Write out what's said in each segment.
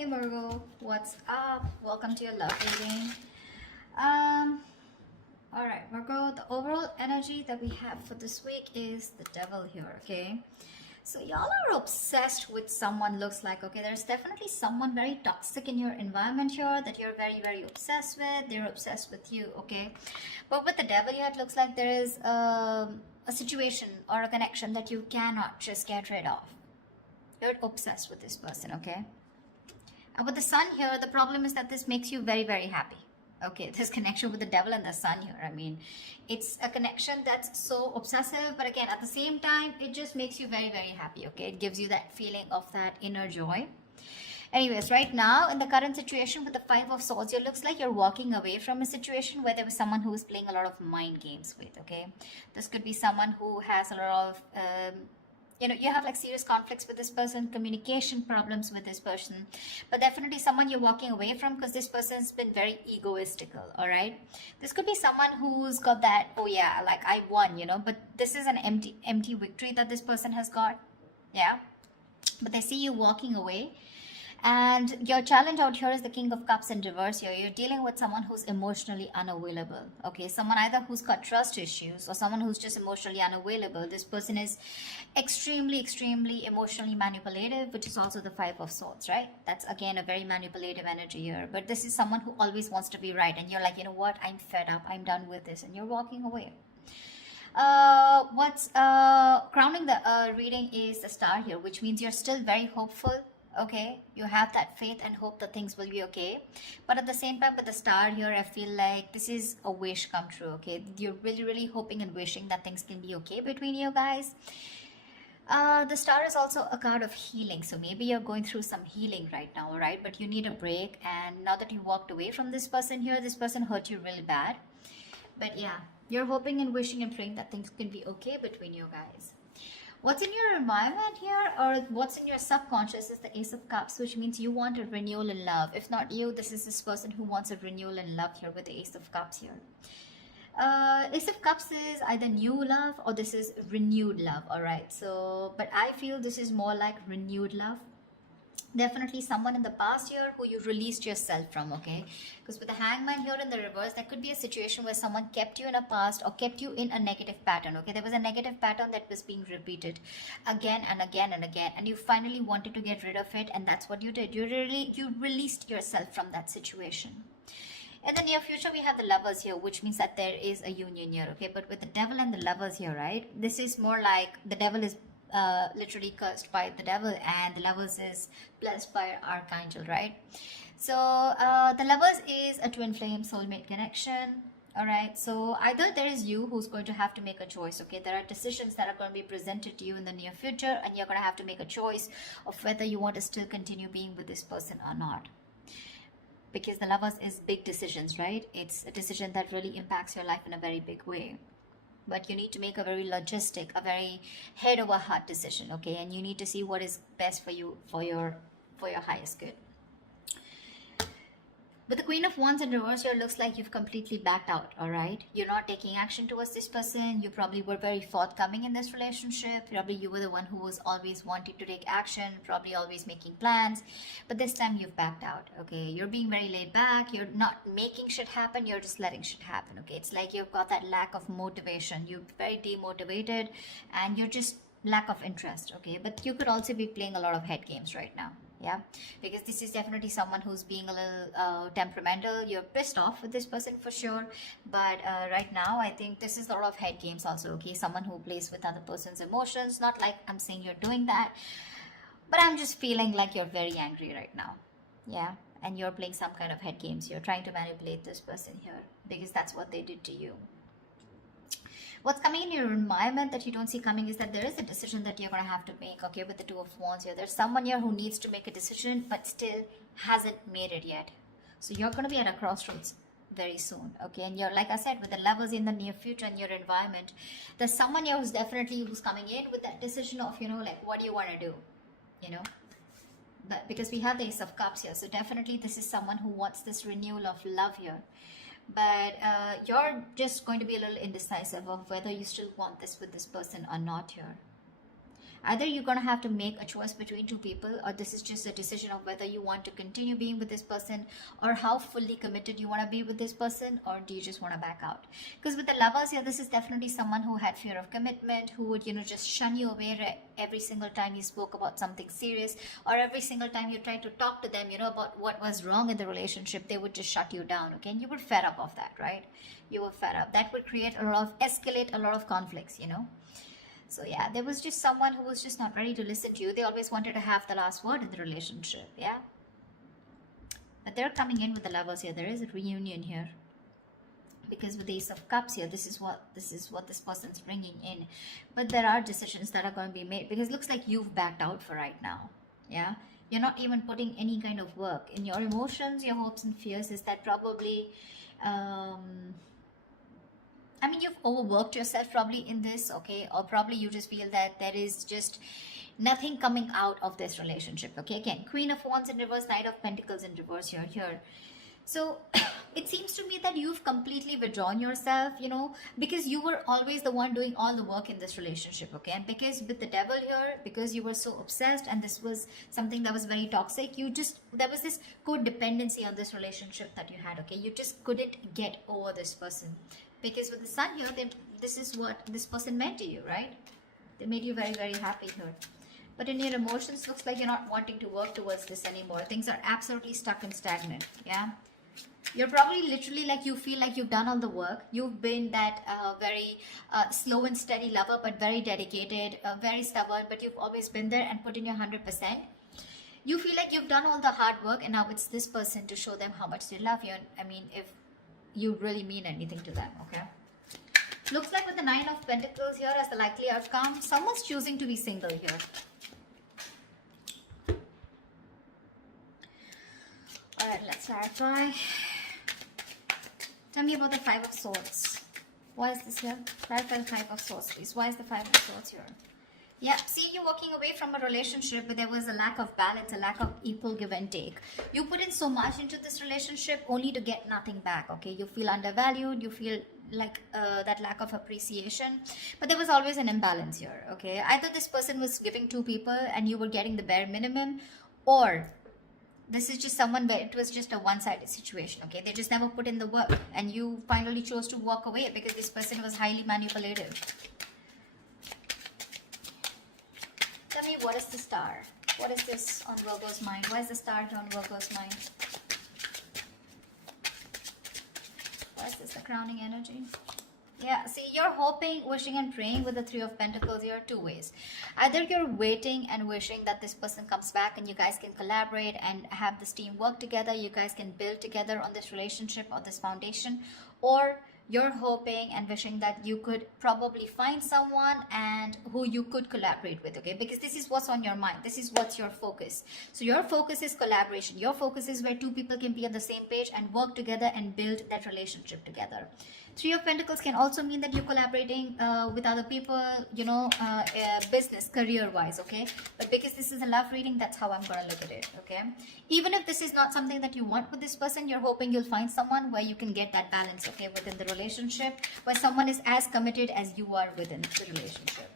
Hey Virgo, what's up? Welcome to your love reading. Um, all right, Virgo, the overall energy that we have for this week is the devil here, okay? So y'all are obsessed with someone, looks like, okay? There's definitely someone very toxic in your environment here that you're very, very obsessed with. They're obsessed with you, okay? But with the devil here, it looks like there is a situation or a connection that you cannot just get rid of. You're obsessed with this person, okay? And with the sun here, the problem is that this makes you very, very happy. Okay, this connection with the devil and the sun here. I mean, it's a connection that's so obsessive, but again, at the same time, it just makes you very, very happy. Okay, it gives you that feeling of that inner joy. Anyways, right now, in the current situation with the Five of Swords, it looks like you're walking away from a situation where there was someone who was playing a lot of mind games with, okay? This could be someone who has a lot of you have like serious conflicts with this person, communication problems with this person, but definitely someone you're walking away from because this person's been very egoistical. All right, this could be someone who's got that, oh yeah, like I won, but this is an empty victory that this person has got. Yeah, but they see you walking away. And your challenge out here is the King of Cups in reverse here. You're dealing with someone who's emotionally unavailable. Okay, someone either who's got trust issues or someone who's just emotionally unavailable. This person is extremely emotionally manipulative, which is also the Five of Swords, right? That's again a very manipulative energy here. But this is someone who always wants to be right. And you're like, you know what? I'm fed up. I'm done with this. And you're walking away. What's crowning the reading is the Star here, which means you're still very hopeful. Okay, you have that faith and hope that things will be okay, but at the same time with the Star here, I feel like this is a wish come true. Okay, you're really hoping and wishing that things can be okay between you guys. The Star is also a card of healing, so maybe you're going through some healing right now, right? But you need a break, and now that you walked away from this person here, this person hurt you really bad. But yeah, you're hoping and wishing and praying that things can be okay between you guys. What's in your environment here, or what's in your subconscious, is the Ace of Cups, which means you want a renewal in love. If not you, this is this person who wants a renewal in love here with the Ace of Cups here. Ace of Cups is either new love or this is renewed love. All right, so but I feel this is more like renewed love. Definitely someone in the past year who you released yourself from, okay? Because with the Hangman here in the reverse, that could be a situation where someone kept you in a past or kept you in a negative pattern, okay? There was a negative pattern that was being repeated again and again and again, and you finally wanted to get rid of it, and that's what you did. You released yourself from that situation. In the near future, we have the Lovers here, which means that there is a union here, okay? But with the Devil and the Lovers here, right? This is more like the Devil is literally cursed by the devil and the Lovers is blessed by Archangel, right? So the Lovers is a twin flame soulmate connection. All right, so either there is you who's going to have to make a choice. Okay, there are decisions that are going to be presented to you in the near future, and you're going to have to make a choice of whether you want to still continue being with this person or not. Because the Lovers is big decisions, right? It's a decision that really impacts your life in a very big way. But you need to make a very logistic, a very head over heart decision, okay? And you need to see what is best for you, for your highest good. But the Queen of Wands in reverse here looks like you've completely backed out, all right? You're not taking action towards this person. You probably were very forthcoming in this relationship. Probably you were the one who was always wanting to take action, probably always making plans. But this time you've backed out, okay? You're being very laid back. You're not making shit happen. You're just letting shit happen, okay? It's like you've got that lack of motivation. You're very demotivated and you're just lack of interest, okay? But you could also be playing a lot of head games right now. Yeah, because this is definitely someone who's being a little temperamental. You're pissed off with this person for sure, but right now I think this is a lot of head games also, okay? Someone who plays with other person's emotions. Not like I'm saying you're doing that, but I'm just feeling like you're very angry right now. Yeah, and you're playing some kind of head games. You're trying to manipulate this person here because that's what they did to you. What's coming in your environment that you don't see coming is that there is a decision that you're going to have to make, okay, with the Two of Wands here. There's someone here who needs to make a decision but still hasn't made it yet. So you're going to be at a crossroads very soon, okay? And you're, like I said, with the Lovers in the near future in your environment, there's someone here who's coming in with that decision of, like, what do you want to do, But because we have the Ace of Cups here, so definitely this is someone who wants this renewal of love here. But you're just going to be a little indecisive of whether you still want this with this person or not here. Either you're going to have to make a choice between two people, or this is just a decision of whether you want to continue being with this person, or how fully committed you want to be with this person, or do you just want to back out? Because with the Lovers here, this is definitely someone who had fear of commitment, who would, just shun you away every single time you spoke about something serious, or every single time you tried to talk to them, about what was wrong in the relationship. They would just shut you down, okay? And you were fed up of that, right? You were fed up. That would create escalate a lot of conflicts, So yeah, there was just someone who was just not ready to listen to you. They always wanted to have the last word in the relationship, yeah? But they're coming in with the Lovers here. There is a reunion here. Because with the Ace of Cups here, this is what this person's bringing in. But there are decisions that are going to be made, because it looks like you've backed out for right now, yeah? You're not even putting any kind of work in your emotions, your hopes and fears. Is that probably... you've overworked yourself probably in this, okay? Or probably you just feel that there is just nothing coming out of this relationship, okay? Again, Queen of Wands in reverse, Knight of Pentacles in reverse here. So it seems to me that you've completely withdrawn yourself, because you were always the one doing all the work in this relationship, okay? And because with the Devil here, because you were so obsessed and this was something that was very toxic, there was this codependency on this relationship that you had, okay? You just couldn't get over this person. Because with the Sun here, this is what this person meant to you, right? They made you very, very happy here. But in your emotions, looks like you're not wanting to work towards this anymore. Things are absolutely stuck and stagnant, yeah? You're probably literally like, you feel like you've done all the work. You've been that very slow and steady lover, but very dedicated, very stubborn, but you've always been there and put in your 100%. You feel like you've done all the hard work, and now it's this person to show them how much they love you. And if you really mean anything to them, okay? Looks like with the Nine of Pentacles here as the likely outcome, someone's choosing to be single here. Alright, let's clarify. Tell me about the Five of Swords. Why is this here? Clarify the Five of Swords, please. Why is the Five of Swords here? Yeah, see, you're walking away from a relationship where there was a lack of balance, a lack of equal give and take. You put in so much into this relationship only to get nothing back, okay? You feel undervalued, you feel like that lack of appreciation. But there was always an imbalance here, okay? Either this person was giving two people and you were getting the bare minimum, or this is just someone where it was just a one-sided situation, okay? They just never put in the work, and you finally chose to walk away because this person was highly manipulative. Tell me, what is the Star? What is this on Virgo's mind? Why is the Star on Virgo's mind? Why is this the crowning energy? Yeah, see, you're hoping, wishing and praying with the Three of Pentacles here two ways. Either you're waiting and wishing that this person comes back and you guys can collaborate and have this team work together. You guys can build together on this relationship or this foundation. Or you're hoping and wishing that you could probably find someone and who you could collaborate with, okay? Because this is what's on your mind. This is what's your focus. So your focus is collaboration. Your focus is where two people can be on the same page and work together and build that relationship together. Three of Pentacles can also mean that you're collaborating with other people, business, career-wise, okay? But because this is a love reading, that's how I'm going to look at it, okay? Even if this is not something that you want with this person, you're hoping you'll find someone where you can get that balance, okay, within the relationship, where someone is as committed as you are within the relationship.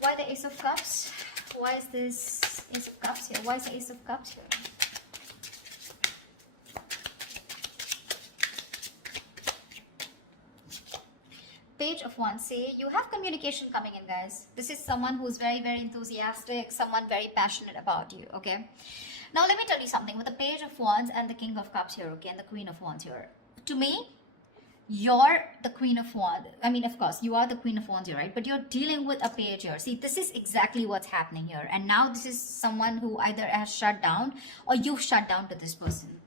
Why the Ace of Cups? Why is this Ace of Cups here? Why is the Ace of Cups here? Page of Wands. Say you have communication coming in, guys. This is someone who's very, very enthusiastic, someone very passionate about you, okay? Now let me tell you something. With the Page of Wands and the King of Cups here, okay, and the Queen of Wands here, to me, you're the Queen of Wands. I mean, of course, you are the Queen of Wands here, right? But you're dealing with a page here. See, this is exactly what's happening here. And now this is someone who either has shut down or you've shut down to this person.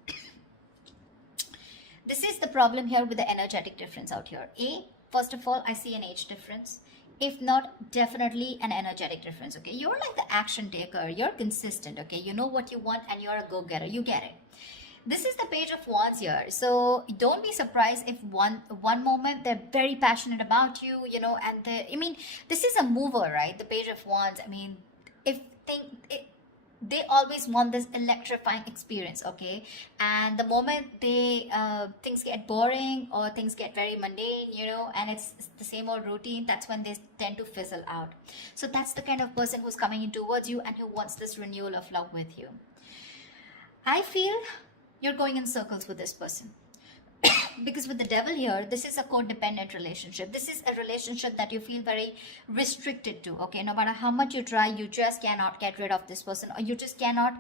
This is the problem here with the energetic difference out here. First of all, I see an age difference. If not, definitely an energetic difference, okay? You're like the action taker. You're consistent, okay? You know what you want and you're a go-getter. You get it. This is the Page of Wands here. So don't be surprised if one moment they're very passionate about you, and this is a mover, right? The Page of Wands. I mean, they always want this electrifying experience, okay? And the moment they things get boring or things get very mundane, you know, and it's the same old routine, that's when they tend to fizzle out. So that's the kind of person who's coming in towards you and who wants this renewal of love with you. I feel you're going in circles with this person. Because with the devil here, this is a codependent relationship. This is a relationship that you feel very restricted to, okay? No matter how much you try, you just cannot get rid of this person, or you just cannot,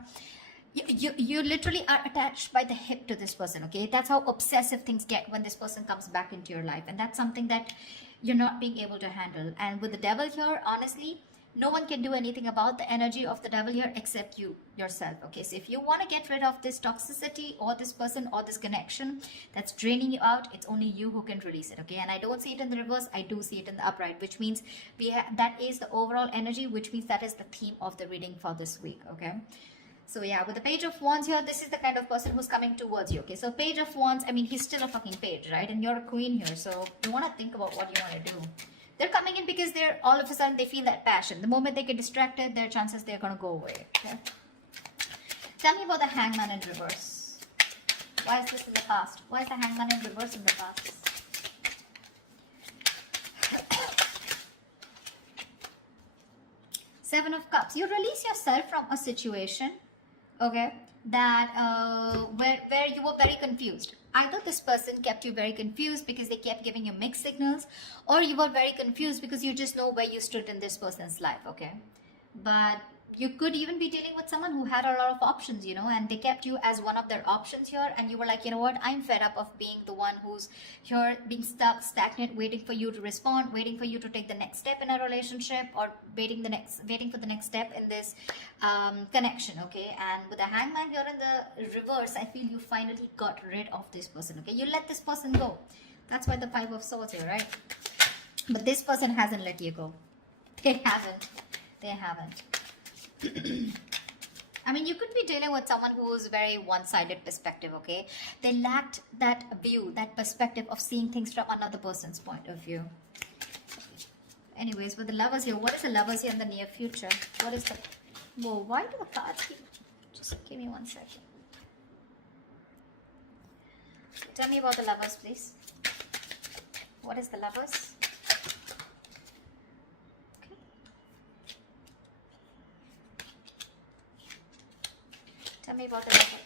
you literally are attached by the hip to this person, okay? That's how obsessive things get when this person comes back into your life, and that's something that you're not being able to handle. And with the devil here, honestly, no one can do anything about the energy of the devil here except you yourself, okay? So if you want to get rid of this toxicity or this person or this connection that's draining you out, it's only you who can release it, okay? And I don't see it in the reverse, I do see it in the upright, which means that is the overall energy, which means that is the theme of the reading for this week, okay? So yeah, with the Page of Wands here, this is the kind of person who's coming towards you, okay? So Page of Wands, I mean, he's still a fucking page, right? And you're a queen here, so you want to think about what you want to do. They're coming in because they're all of a sudden they feel that passion. The moment they get distracted, their chances they're going to go away. Okay? Tell me about the Hangman in reverse. Why is this in the past? Why is the Hangman in reverse in the past? Seven of Cups. You release yourself from a situation, okay, that where you were very confused. Either this person kept you very confused because they kept giving you mixed signals, or you were very confused because you just know where you stood in this person's life, okay? But you could even be dealing with someone who had a lot of options, you know, and they kept you as one of their options here, and you were like, you know what, I'm fed up of being the one who's here being stuck, stagnant, waiting for you to respond, waiting for you to take the next step in a relationship, or waiting for the next step in this connection, okay? And with the Hangman here in the reverse, I feel you finally got rid of this person, okay? You let this person go. That's why the Five of Swords here, right? But this person hasn't let you go. They haven't. I mean, you could be dealing with someone who is very one-sided perspective, okay? They lacked that view, that perspective of seeing things from another person's point of view. Anyways, with the Lovers here, what is the Lovers here in the near future? What is the... Whoa, why do the cards keep... Just give me 1 second. Tell me about the Lovers, please. What is the Lovers? Tell me about the Lover.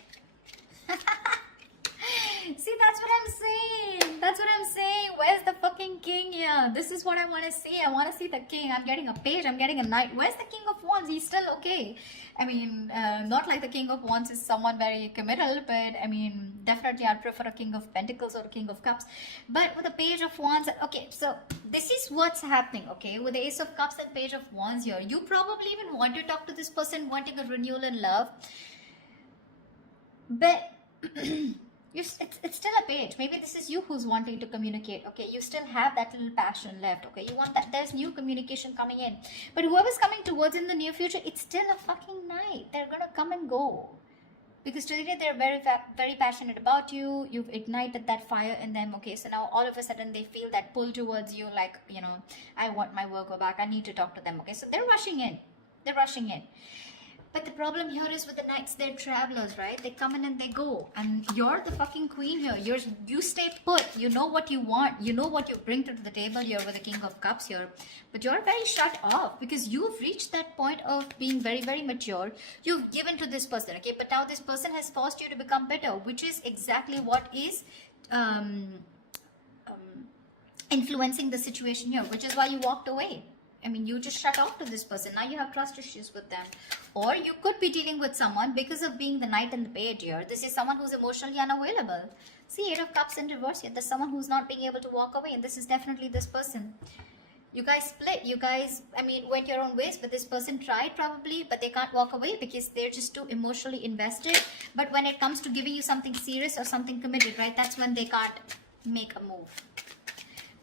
See, that's what I'm saying. That's what I'm saying. Where's the fucking king here? This is what I want to see. I want to see the king. I'm getting a page. I'm getting a knight. Where's the King of Wands? He's still okay. I mean, not like the King of Wands is someone very committal, but I mean, definitely I'd prefer a King of Pentacles or a King of Cups. But with the Page of Wands, okay, so this is what's happening, okay? With the Ace of Cups and Page of Wands here, you probably even want to talk to this person, wanting a renewal in love. But it's still a page. Maybe this is you who's wanting to communicate, okay? You still have that little passion left, okay? You want that, there's new communication coming in. But whoever's coming towards in the near future, it's still a fucking night. They're gonna come and go. Because today they're very passionate about you. You've ignited that fire in them, okay? So now all of a sudden they feel that pull towards you, like, you know, I want my Virgo back. I need to talk to them, okay? So they're rushing in. They're rushing in. But the problem here is with the knights, they're travelers, right? They come in and they go. And you're the fucking queen here. You stay put. You know what you want. You know what you bring to the table here with the King of Cups here. But you're very shut off because you've reached that point of being very, very mature. You've given to this person, okay? But now this person has forced you to become bitter, which is exactly what is influencing the situation here, which is why you walked away. I mean, you just shut off to this person. Now you have trust issues with them. Or you could be dealing with someone because of being the Knight and the Page here. This is someone who's emotionally unavailable. See, Eight of Cups in reverse here. There's someone who's not being able to walk away. And this is definitely this person. You guys split. You guys, I mean, went your own ways. But this person tried probably. But they can't walk away because they're just too emotionally invested. But when it comes to giving you something serious or something committed, right? That's when they can't make a move.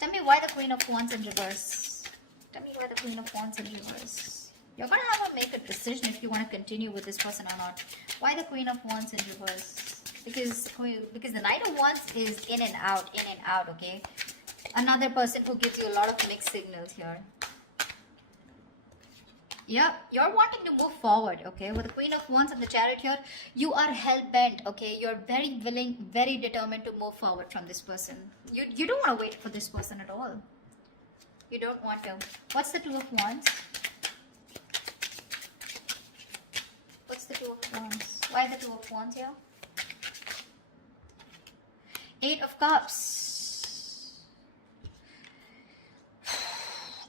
Tell me why the Queen of Wands in reverse. Tell me why the Queen of Wands in reverse. You're going to have to make a decision if you want to continue with this person or not. Why the Queen of Wands in reverse? Because the Knight of Wands is in and out, okay? Another person who gives you a lot of mixed signals here. Yeah, you're wanting to move forward, okay? With the Queen of Wands and the Chariot here, you are hell-bent, okay? You're very willing, very determined to move forward from this person. You don't want to wait for this person at all. You don't want to. What's the Two of Wands? What's the Two of Wands? Why the Two of Wands here? Eight of Cups.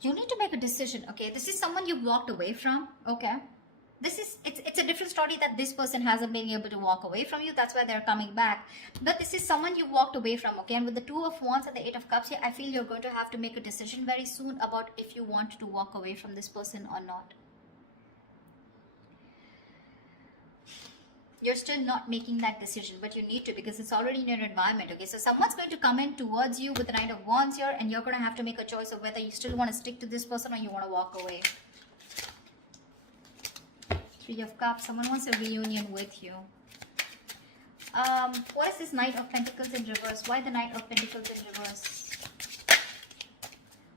You need to make a decision, okay? This is someone you've walked away from, okay? It's a different story that this person hasn't been able to walk away from you. That's why they're coming back. But this is someone you walked away from, okay? And with the Two of Wands and the Eight of Cups here, I feel you're going to have to make a decision very soon about if you want to walk away from this person or not. You're still not making that decision, but you need to, because it's already in your environment, okay? So someone's going to come in towards you with the Knight of Wands here, and you're going to have to make a choice of whether you still want to stick to this person or you want to walk away. Three of Cups. Someone wants a reunion with you. What is this Knight of Pentacles in reverse? Why the Knight of Pentacles in reverse?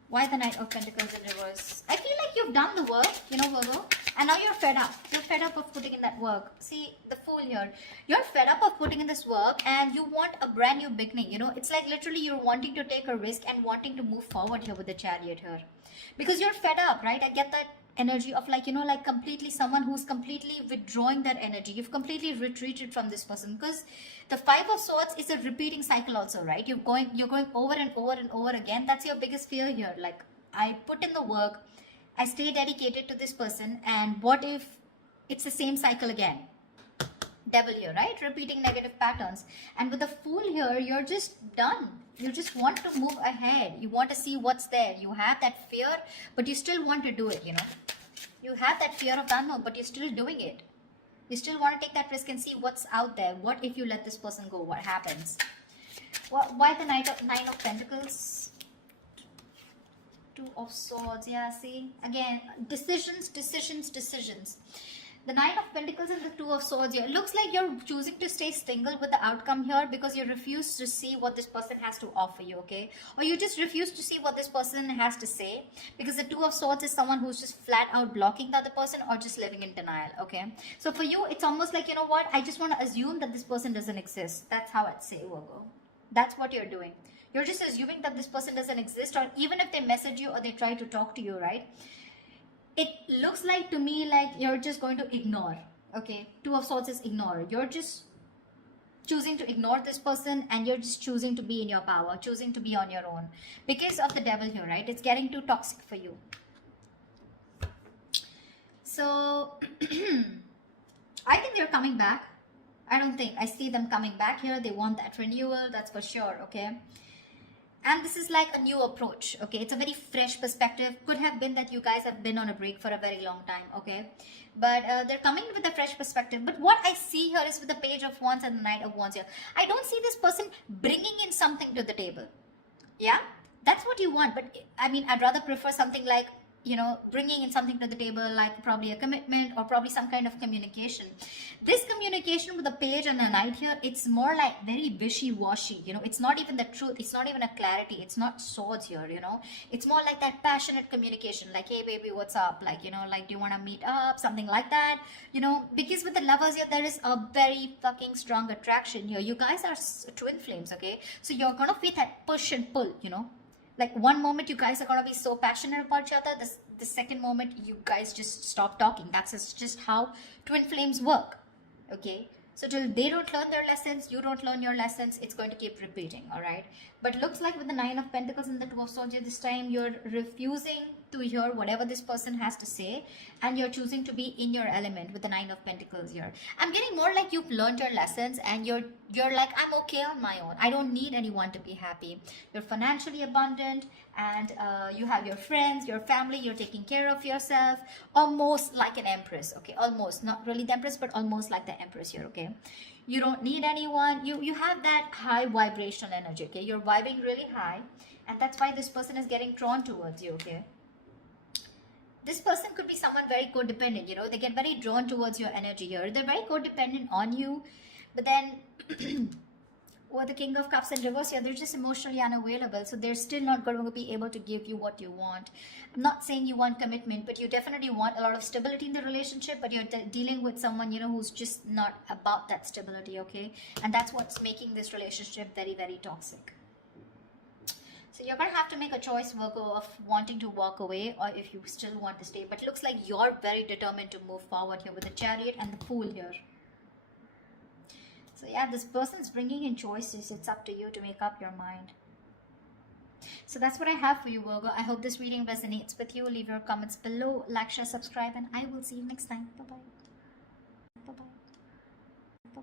Why the Knight of Pentacles in reverse? I feel like you've done the work, you know, Virgo. And now you're fed up. You're fed up of putting in that work. See, the Fool here. You're fed up of putting in this work and you want a brand new beginning. You know, it's like literally you're wanting to take a risk and wanting to move forward here with the Chariot here. Because you're fed up, right? I get that energy of like, you know, like completely someone who's completely withdrawing their energy. You've completely retreated from this person, because the Five of Swords is a repeating cycle also, right? You're going over and over and over again. That's your biggest fear here. Like, I put in the work, I stay dedicated to this person, and what if it's the same cycle again? Devil here, right? Repeating negative patterns. And with the Fool here, you're just done. You just want to move ahead. You want to see what's there. You have that fear, but you still want to do it, you know. You have that fear of unknown, but you're still doing it. You still want to take that risk and see what's out there. What if you let this person go? What happens? Why the Nine of Pentacles? Two of Swords. Yeah, see? Again, decisions. The Nine of Pentacles and the Two of Swords here. It looks like you're choosing to stay single with the outcome here because you refuse to see what this person has to offer you, okay? Or you just refuse to see what this person has to say, because the Two of Swords is someone who's just flat out blocking the other person or just living in denial, okay? So for you, it's almost like, you know what? I just want to assume that this person doesn't exist. That's how I'd say, Virgo. That's what you're doing. You're just assuming that this person doesn't exist, or even if they message you or they try to talk to you, right? It looks like to me like you're just going to ignore, okay? Two of Swords is ignore. You're just choosing to ignore this person, and you're just choosing to be in your power, choosing to be on your own because of the Devil here, right? It's getting too toxic for you. So I think they're coming back. I see them coming back here. They want that renewal, that's for sure, okay? And this is like a new approach, okay? It's a very fresh perspective. Could have been that you guys have been on a break for a very long time, okay? But they're coming with a fresh perspective. But what I see here is with the Page of Wands and the Knight of Wands here, I don't see this person bringing in something to the table. Yeah? That's what you want. But I mean, I'd rather prefer something like, you know, bringing in something to the table, like probably a commitment or probably some kind of communication. This communication with the Page and the Knight here, it's more like very wishy-washy, you know. It's not even the truth. It's not even a clarity. It's not swords here, you know. It's more like that passionate communication, like, hey baby, what's up? Like, you know, like, do you want to meet up? Something like that, you know. Because with the Lovers here, there is a very fucking strong attraction here. You guys are twin flames, okay? So you're gonna feel that push and pull, you know. Like, one moment you guys are going to be so passionate about each other, the second moment you guys just stop talking. That's just how twin flames work, okay? So till they don't learn their lessons, you don't learn your lessons, it's going to keep repeating, all right? But looks like with the Nine of Pentacles and the Two of Swords, this time you're refusing to hear whatever this person has to say, and you're choosing to be in your element with the Nine of Pentacles here. I'm getting more like you've learned your lessons, and you're like, I'm okay on my own. I don't need anyone to be happy. You're financially abundant, and you have your friends, your family, you're taking care of yourself, almost like an empress, okay? Almost, not really the empress, but almost like the empress here, okay? You don't need anyone. You have that high vibrational energy, okay? You're vibing really high, and that's why this person is getting drawn towards you, okay? This person could be someone very codependent, you know. They get very drawn towards your energy here. They're very codependent on you. But then Or the King of Cups in reverse here, they're just emotionally unavailable. So they're still not going to be able to give you what you want. I'm not saying you want commitment, but you definitely want a lot of stability in the relationship, but you're dealing with someone, who's just not about that stability, okay? And that's what's making this relationship very, very toxic. So you're going to have to make a choice, Virgo, of wanting to walk away or if you still want to stay. But it looks like you're very determined to move forward here with the Chariot and the Fool here. So yeah, this person's bringing in choices. It's up to you to make up your mind. So that's what I have for you, Virgo. I hope this reading resonates with you. Leave your comments below, like, share, subscribe, and I will see you next time. Bye-bye. Bye-bye. Bye-bye.